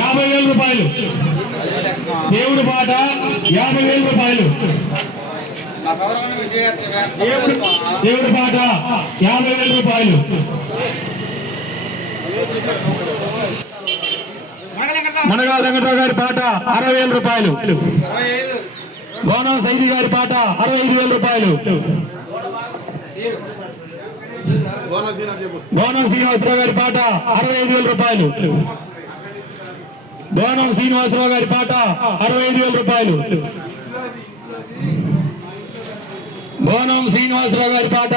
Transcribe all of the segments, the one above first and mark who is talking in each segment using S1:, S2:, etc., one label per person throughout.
S1: యాభై వేల రూపాయలు. దేవుడి పాట యాభై వేల రూపాయలు. దేవుడి పాట యాభై వేల రూపాయలు. మనగా వెంకటరావు గారి పాట అరవై వేల రూపాయలు. బోనం సైది గారి పాట అరవై ఐదు వేల రూపాయలు. బోనం శ్రీనివాసరావు గారి పాట అరవై ఐదు వేల రూపాయలు. బోనం శ్రీనివాసరావు గారి పాట అరవై ఐదు వేల రూపాయలు. బోనం శ్రీనివాసరావు గారి పాట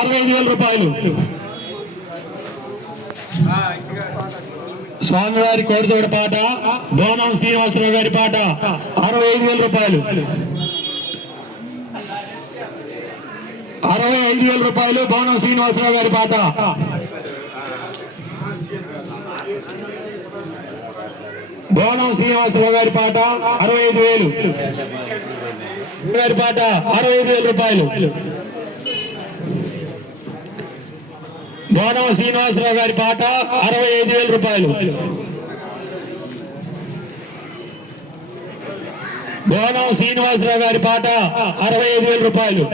S1: అరవై ఐదు వేల రూపాయలు. స్వామివారి కోడితోడ పాట బోనం శ్రీనివాసరావు గారి పాట అరవై ఐదు వేల రూపాయలు. అరవై ఐదు వేల రూపాయలు బోనం శ్రీనివాసరావు గారి పాట. బోనం శ్రీనివాసరావు గారి పాట అరవై ఐదు వేలు. గారి పాట అరవై ఐదు వేల రూపాయలు. బోనం శ్రీనివాసరావు గారి పాట అరవై ఐదు వేల రూపాయలు. బోనం శ్రీనివాసరావు గారి పాట అరవై ఐదు వేల రూపాయలు.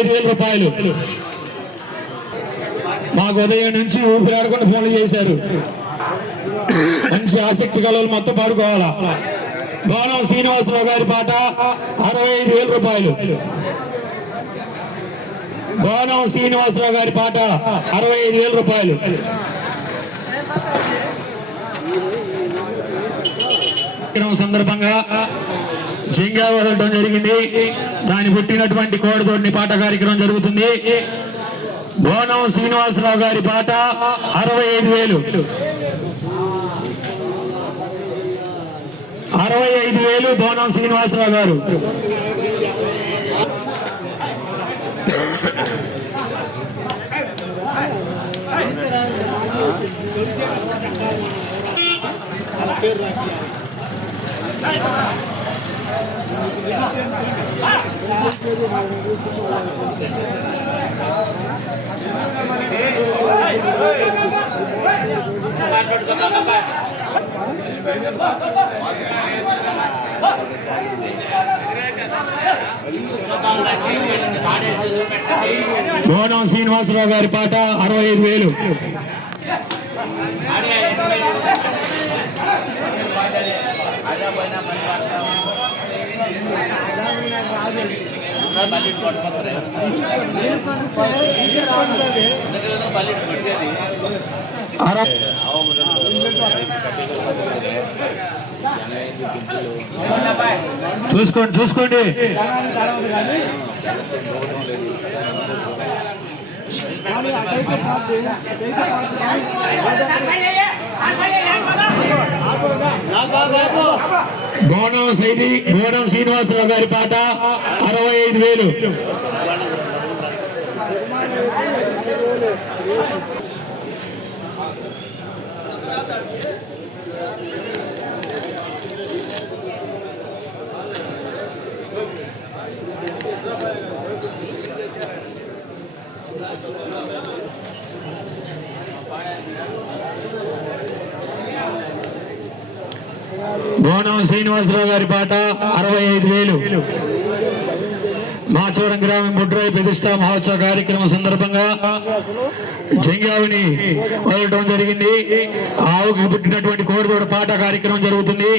S1: ఐదు వేల రూపాయలు. మాకు ఉదయం నుంచి ఊపిరాడకుండా ఫోన్లు చేశారు. మంచి ఆసక్తి కలలు మొత్తం పాడుకోవాలా? బోనం శ్రీనివాసరావు గారి పాట అరవై ఐదు వేల రూపాయలు. బోనం శ్రీనివాసరావు గారి పాట అరవై ఐదు వేల రూపాయలు. సందర్భంగా జింగా వదలడం జరిగింది. దాని పుట్టినటువంటి కోడతోటి పాట కార్యక్రమం జరుగుతుంది. బోనం శ్రీనివాసరావు గారి పాట అరవై ఐదు వేలు. అరవై ఐదు వేలు బోనం శ్రీనివాసరావు గారు. బోనం శ్రీనివాసరావు గారి పాట అరవై ఐదు వేలు. అర- చూసుకోండి చూసుకోండి బోనం శైలి బోనం శ్రీనివాసరావు గారి పాట అరవై ఐదు వేలు. బోనం శ్రీనివాసరావు గారి పాట అరవై ఐదు వేలు. మాచవరం గ్రామం బుడ్రాయి ప్రతిష్ట మహోత్సవ కార్యక్రమం సందర్భంగా జంగావిని వదలటం జరిగింది. ఆవుకి పుట్టినటువంటి కోడిదోడ పాట కార్యక్రమం జరుగుతుంది.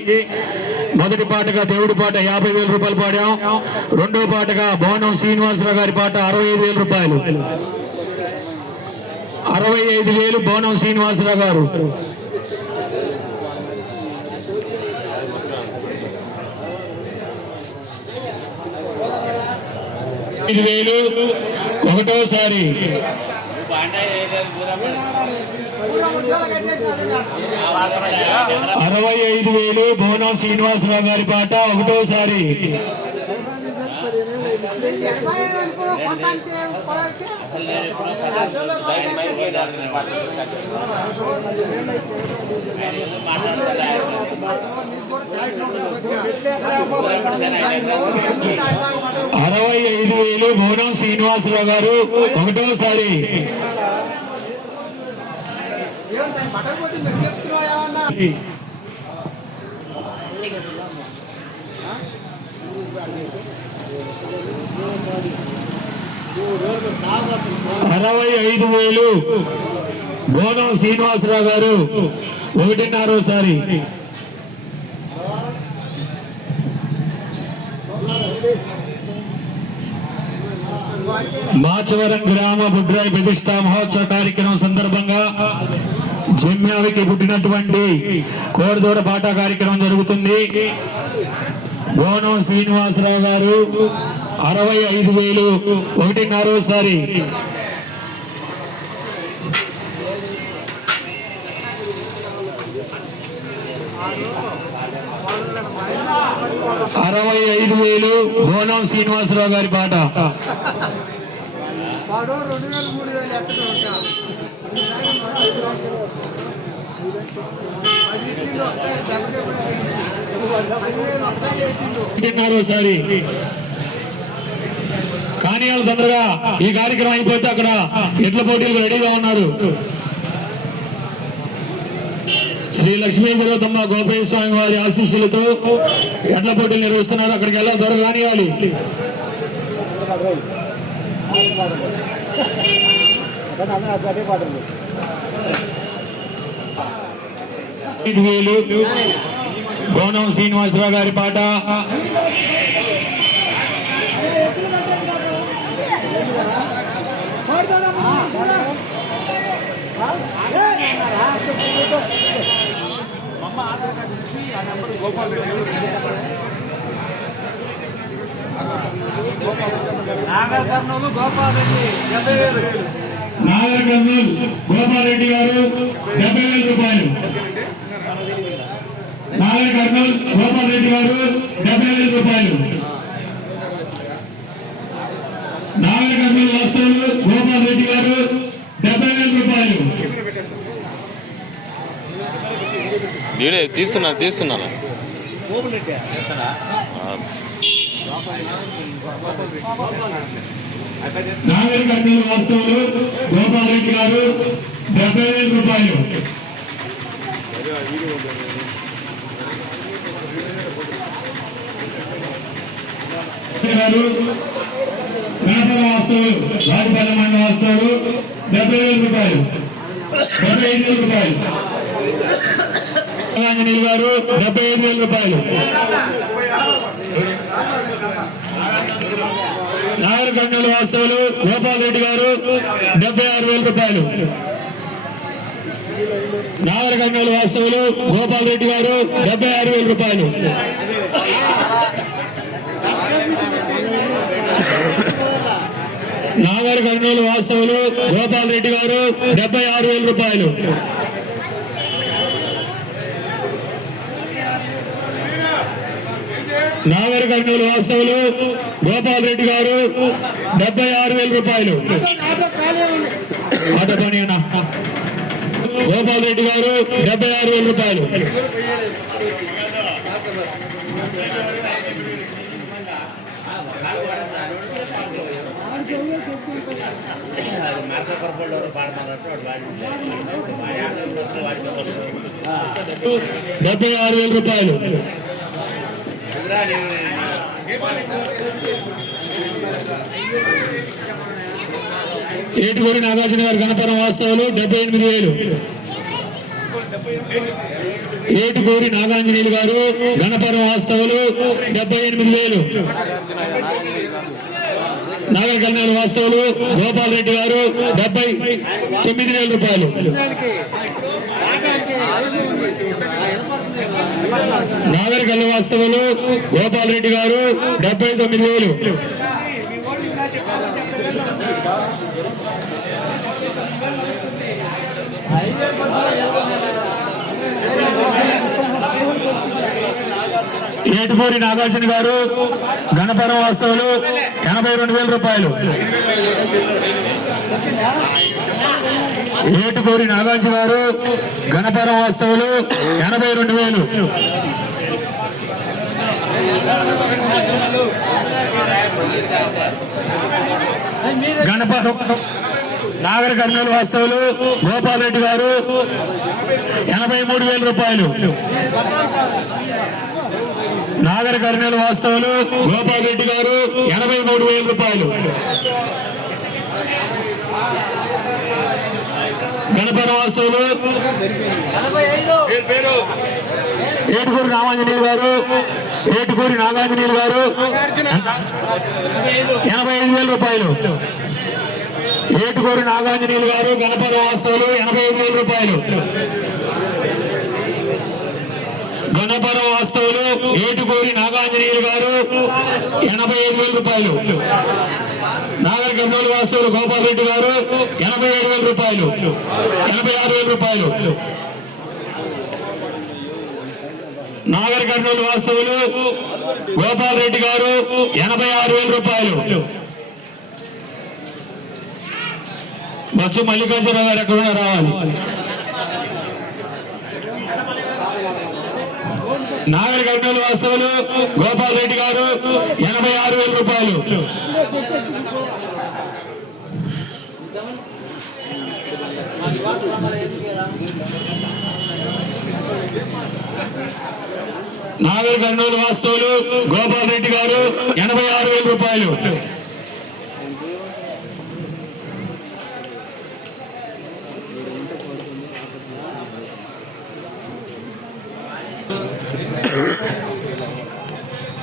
S1: మొదటి పాటగా దేవుడి పాట యాభై వేల రూపాయలు పాడాం. రెండో పాటగా బోనం శ్రీనివాసరావు గారి పాట అరవై ఐదు వేల రూపాయలు. అరవై ఐదు వేలు బోనం శ్రీనివాసరావు గారు. ఐదు వేలు ఒకటోసారి. అరవై ఐదు వేలు భువనం శ్రీనివాసరావు గారి పాట ఒకటోసారి. అరవై ఐదు వేలు బోనం శ్రీనివాసరావు గారు ఒకటోసారి.
S2: ఏం దాని మీరు చెప్తున్నావు ఏమన్నా?
S1: అరవై ఐదు వేలు. బోనం శ్రీనివాసరావు గారు ఒకటిన్నరోసారి మాచవరం గ్రామ బుడ్రాయి ప్రతిష్ట మహోత్సవ కార్యక్రమం సందర్భంగా జమ్యావికి పుట్టినటువంటి కోరదోడ పాట కార్యక్రమం జరుగుతుంది. బోనం శ్రీనివాసరావు గారు అరవై ఐదు వేలు. ఒకటిన్నరోసారి అరవై ఐదు వేలు. బోనం శ్రీనివాసరావు గారి పాట.
S2: వాడు ఒకసారి
S1: కార్యాలు కానీ తొందరగా ఈ కార్యక్రమం అయిపోతే అక్కడ ఎట్ల పోటీలు రెడీగా ఉన్నారు. శ్రీ లక్ష్మీ తిరువతమ్మ గోపయ్య స్వామి వారి ఆశీస్సులతో ఎడ్ల పోటీలు నిర్వహిస్తున్నారు. అక్కడికి వెళ్ళాలి త్వరగా కానివ్వాలి ఐదు వేలు బోనం శ్రీనివాసరావు గారి పాట
S2: నాగకర్ణులు గోపాల్ రెడ్డి డెబ్బై వేలు
S1: నాగర్ కర్నూల్ గోపాలరెడ్డి గారు డెబ్బై వేల రూపాయలు. నాగర్ కర్నూల్ గోపాలరెడ్డి గారు డెబ్బై వేల రూపాయలు. నాగర్ కర్నూల్ వాస్తవులు గోపాలరెడ్డి గారు డెబ్బై వేల రూపాయలు
S3: వీడియో తీస్తున్నాను తీస్తున్నాను ఆ,
S1: నాగర్ కర్నూల్ వాస్తవులు గోపాలరెడ్డి గారు డెబ్బై వేల రూపాయలు గారు వ్యాపార వస్తువులు రాజపల్లి మండల వస్తువులు డెబ్బై వేల రూపాయలు డెబ్బై ఐదు వేల రూపాయలు ఆంజనేయులు గారు డెబ్బై ఐదు వేల రూపాయలు. నాగర వాస్తవులు గోపాల్ రెడ్డి గారు డెబ్బై ఆరు వేల రూపాయలు. నాగర వాస్తవులు గోపాల్ రెడ్డి గారు డెబ్బై ఆరు వేల రూపాయలు. నాగర్ కర్నూలు వాస్తవులు గోపాల్ రెడ్డి గారు డెబ్బై ఆరు వేల రూపాయలు. నాగర్ కర్నూలు వాస్తవులు గోపాల్ రెడ్డి గారు డెబ్బై ఆరు వేల రూపాయలు. ఆటో అన్న. గోపాల్ రెడ్డి గారు డెబ్బై ఆరు వేల రూపాయలు. డెబ్బై ఆరు వేల రూపాయలు. ఏటుగూరి నాగార్జున గారు గణపురం వాస్తవులు డెబ్బై ఎనిమిది వేలు. ఏటుగూరి నాగాంజనేయులు గారు గణపురం వాస్తవులు డెబ్బై ఎనిమిది వేలు. నాగర్ కళ్యాణ్ వాస్తవులు గోపాల్ రెడ్డి గారు డెబ్బై తొమ్మిది వేల రూపాయలు. నాగరిక కళ్యాణ్ వాస్తవులు గోపాల్ రెడ్డి గారు డెబ్బై తొమ్మిది వేలు. ఏటుపూరి నాగార్జున గారు గణపరం వాస్తవులు ఎనభై రెండు వేల రూపాయలు. ఏటుపూరి నాగార్జున గారు గణపరం వాస్తవులు ఎనభై రెండు వేలు. గణపరం నాగర కర్నూలు వాస్తవులు గోపాల్ రెడ్డి గారు ఎనభై మూడు వేల రూపాయలు. నాగర కర్నూలు వాస్తవులు గోపాల్ రెడ్డి గారు ఎనభై మూడు వేల రూపాయలు. గణపర వాస్తవులు ఏటుకూరి రామాంజనేయులు గారు ఏటుకూరి నాగాంజనేయులు గారు. ఎనభై ఐదు వేల రూపాయలు. ఏటుకూరి నాగాంజనేయులు గారు గణపర వాస్తవులు ఎనభై ఐదు వేల రూపాయలు. గణపర వాస్తవులు ఏటుకూరి నాగాంజనేయులు గారు ఎనభై ఐదు వేల రూపాయలు. నాగర కర్నూలు వాస్తవులు గోపాల్ రెడ్డి గారు ఎనభై ఏడు వేల రూపాయలు. ఎనభై ఆరు వేల రూపాయలు. నాగర్ కర్నూలు వాస్తవులు గోపాల్ రెడ్డి గారు ఎనభై ఆరు వేల రూపాయలు. మచ్చు మల్లికార్జునరావు గారు ఎక్కడున్నా రావాలి. నాగర్ కర్నూలు వాస్తవులు గోపాల్ రెడ్డి గారు ఎనభై ఆరు వేల రూపాయలు. నాలుగు కర్నూలు వాస్తవులు గోపాల్ రెడ్డి గారు ఎనభై ఆరు వేల రూపాయలు.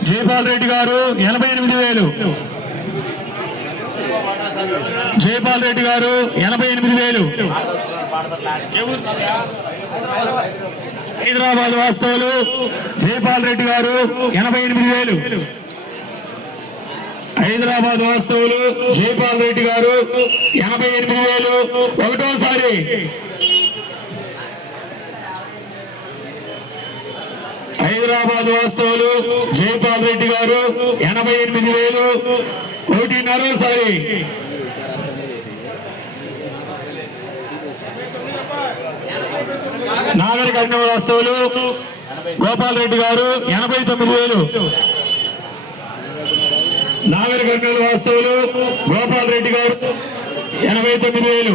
S1: జయపాల్ రెడ్డి గారు ఎనభై ఎనిమిది వేలు. జయపాల్ రెడ్డి గారు ఎనభై ఎనిమిది వేలు. హైదరాబాద్ వాస్తవులు జయపాల్ రెడ్డి గారు ఎనభై ఎనిమిది వేలు. హైదరాబాద్ వాస్తవులు జయపాల్ రెడ్డి గారు ఎనభై ఎనిమిది వేలు. ఒకటోసారి. హైదరాబాద్ వాస్తవులు జయపాల్ రెడ్డి గారు ఎనభై ఎనిమిది వేలు. ఒకటిన్నరోసారి. నాగరిక కన్య గోపాల్ రెడ్డి గారు ఎనభై తొమ్మిది వేలు. నాగరిక కర్నూలు గోపాల్ రెడ్డి గారు ఎనభై తొమ్మిది వేలు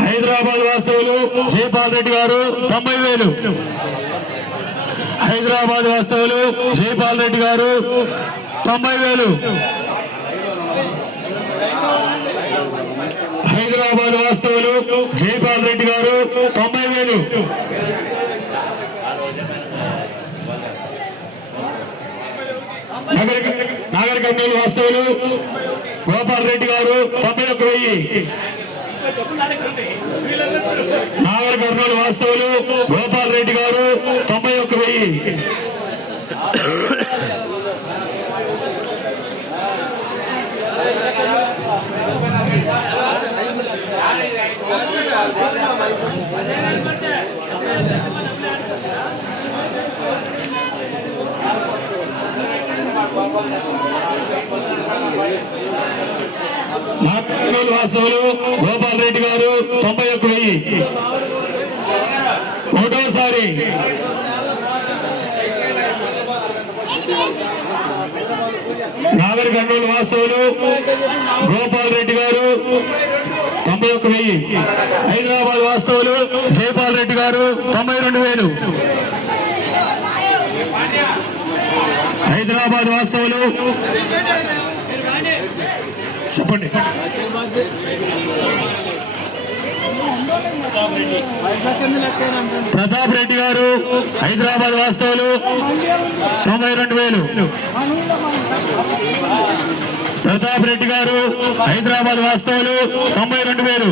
S1: హైదరాబాద్ వాస్తవులు జయపాల్ రెడ్డి గారు తొంభై వేలు. హైదరాబాద్ వాస్తవులు జయపాల్ రెడ్డి గారు తొంభై వేలు. హైదరాబాద్ వాస్తవులు జయపాల్ రెడ్డి గారు తొంభై వేలు. నగర నాగర వాస్తవులు గోపాల్ రెడ్డి గారు తొంభై ఒక్క వెయ్యి. కర్నూలు వాస్తవులు. గోపాల్ రెడ్డి గారు తొంభై ఒక్క వెయ్యి. నాగర్నూలు వాస్తవులు. గోపాల్ రెడ్డి గారు తొంభై ఒక్క వెయ్యి. ఒకటోసారి. నాగరి కర్నూలు వాస్తవులు. గోపాల్ రెడ్డి గారు తొంభై ఒక్క వెయ్యి. హైదరాబాద్ వాస్తవులు. జయపాల్ రెడ్డి గారు తొంభై రెండు వేలు. హైదరాబాద్ వాస్తవులు. చెప్పండి. ప్రతాప్ రెడ్డి గారు హైదరాబాద్ వాస్తవులు తొంభై రెండు వేలు. ప్రతాప్ రెడ్డి గారు హైదరాబాద్ వాస్తవులు తొంభై రెండు వేలు.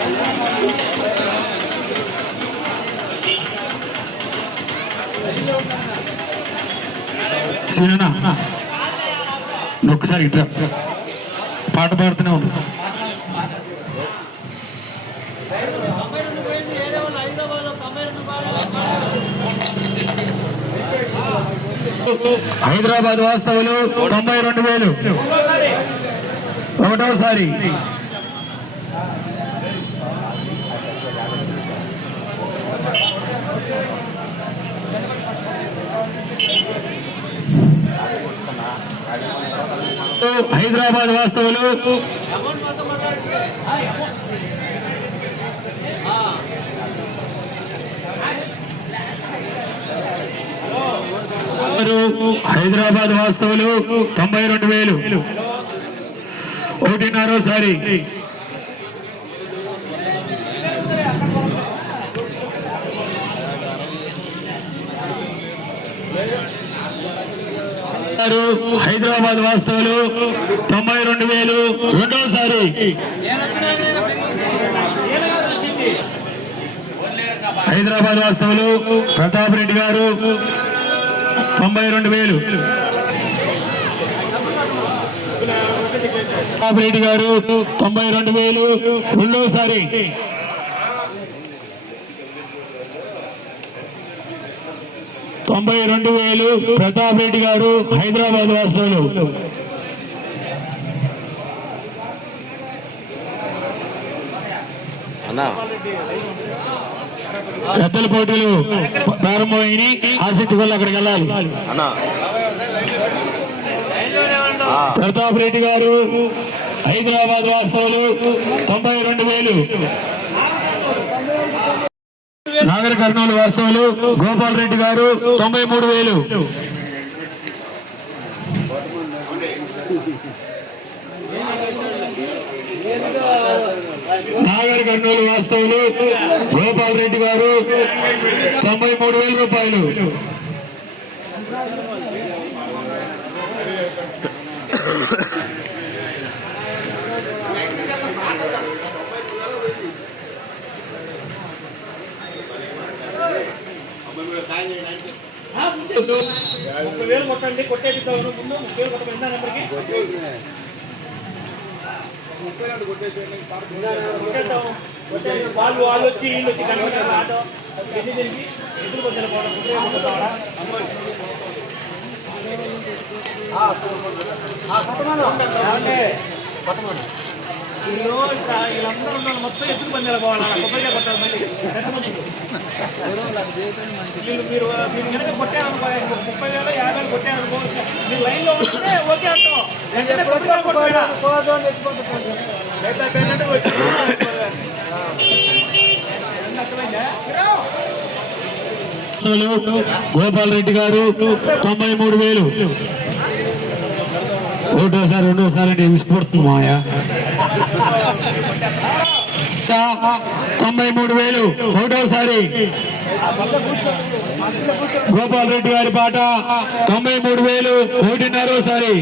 S1: సీనా సూర్యన ఒక్కసారి ఇట్లా పాట పాడుతూనే ఉంది
S2: హైదరాబాద్
S1: వాస్తవులు తొంభై రెండు వేలు. ఒకటోసారి. హైదరాబాద్ వాస్తవులు. హైదరాబాద్ వాస్తవులు తొంభై రెండు వేలు. ఒకటిన్నరోసారి హైదరాబాద్ వాస్తవులు తొంభై రెండు వేలు రెండోసారి. హైదరాబాద్ వాస్తవులు ప్రతాప్ రెడ్డి గారు తొంభై రెండు వేలు. ప్రతాప్ రెడ్డి గారు తొంభై రెండు వేలు రెండోసారి. తొంభై రెండు వేలు ప్రతాప్ రెడ్డి గారు హైదరాబాద్ వాస్తవులు
S3: అన్నా.
S1: ఎద్దల పోటీలు ప్రారంభమైనవి ఆసక్తి వల్ల అక్కడికి వెళ్ళాలి. ప్రతాప్ రెడ్డి గారు హైదరాబాద్ వాస్తవులు తొంభై రెండు వేలు. నాగర కర్నూలు వాస్తవులు గోపాల్ రెడ్డి గారు తొంభై మూడు వేలు. నాగర్ కర్నూలు వాస్తవులు గోపాల్ రెడ్డి గారు తొంభై మూడు వేల రూపాయలు.
S4: ముప్పై వేలు కొట్టండి కొట్టేపిస్తాను ముందు ముప్పై వేలు కొట్టేద్దాం. కొట్టేయండి. వాళ్ళు వాళ్ళు వచ్చి వీళ్ళు వచ్చి కనిపెట్టారు ఆటో ఎన్ని దీనికి ఎదురు కొంచెం పోవడం ముప్పై వేలు వీళ్ళందరూ ఉన్నారు మొత్తం ఎదురు పందాలు పోవాలా కొట్టాలి మళ్ళీ వీళ్ళు మీరు మీరు కనుక కొట్టారనుకో ముప్పై వేలు యాభై వేలు కొట్టారనుకో మీరు లైన్లో ఉంటే ఓకే అంటాం
S1: గోపాల్ రెడ్డి గారు తొంభై మూడు వేలు. ఒకటోసారి రెండోసారి అంటే విసిపడుతుంది మాయా తొంభై మూడు వేలు. ఒకటోసారి. గోపాల్ రెడ్డి గారి పాట. తొంభై మూడు వేలు. ఒకటిన్నరోసారి.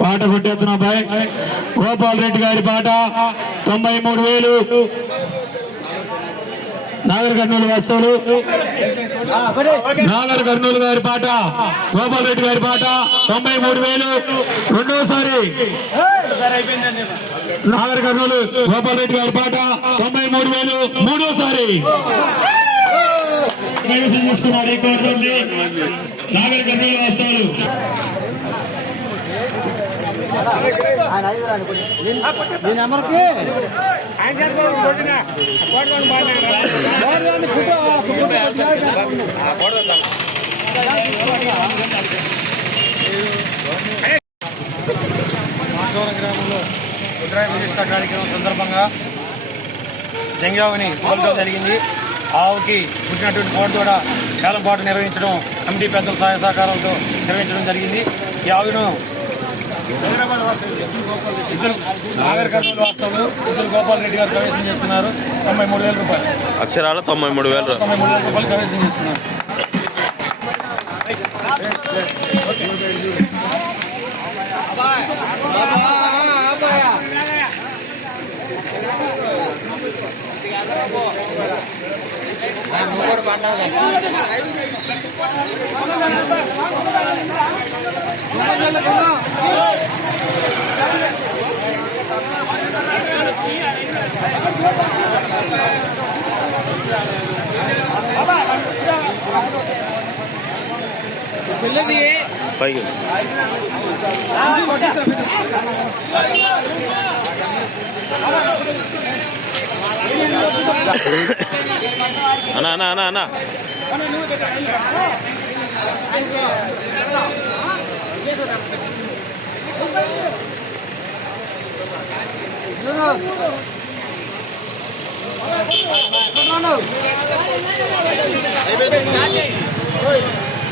S1: పాట కొట్టేస్తున్నా బాయ్. గోపాల్ రెడ్డి గారి పాట. తొంభై మూడు వేలు. నాగర్ కర్నూలు వస్తువులు నాగర్ కర్నూలు గారి పాట గోపాల్ రెడ్డి గారి పాట తొంభై మూడు వేలు. రెండోసారి. నాగర్ కర్నూలు గోపాల్ రెడ్డి గారి పాట తొంభై మూడు వేలు. మూడోసారి. కైవసం నాగర్ కర్నూలు వస్తువులు
S2: ఈ నెంబర్కి
S4: ఆయన
S5: గ్రామంలో రుద్రాయ ప్రతిష్ట కార్యక్రమం సందర్భంగా జంగావని కోల్తో జరిగింది. ఆవుకి పుట్టినటువంటి కోట కూడా కాలం పాటు నిర్వహించడం కమిటీ పెద్దల సహాయ సహకారాలతో నిర్వహించడం జరిగింది. ఈ ఆవును ఇద్దరు నాగర్ కర్నూలు వాస్తవులు ఇద్దరు గోపాల్ రెడ్డి గారు ప్రవేశం చేసుకున్నారు తొంభై మూడు వేల రూపాయలు.
S3: అక్షరాల తొంభై మూడు వేలు.
S5: తొంభై మూడు వేల రూపాయలు ప్రవేశం చేసుకున్నారు
S2: ఆ
S3: పైకి అన్నా అన్నా అన్నా అన్నా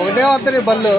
S4: ఒకటే వస్తుంది బళ్ళు.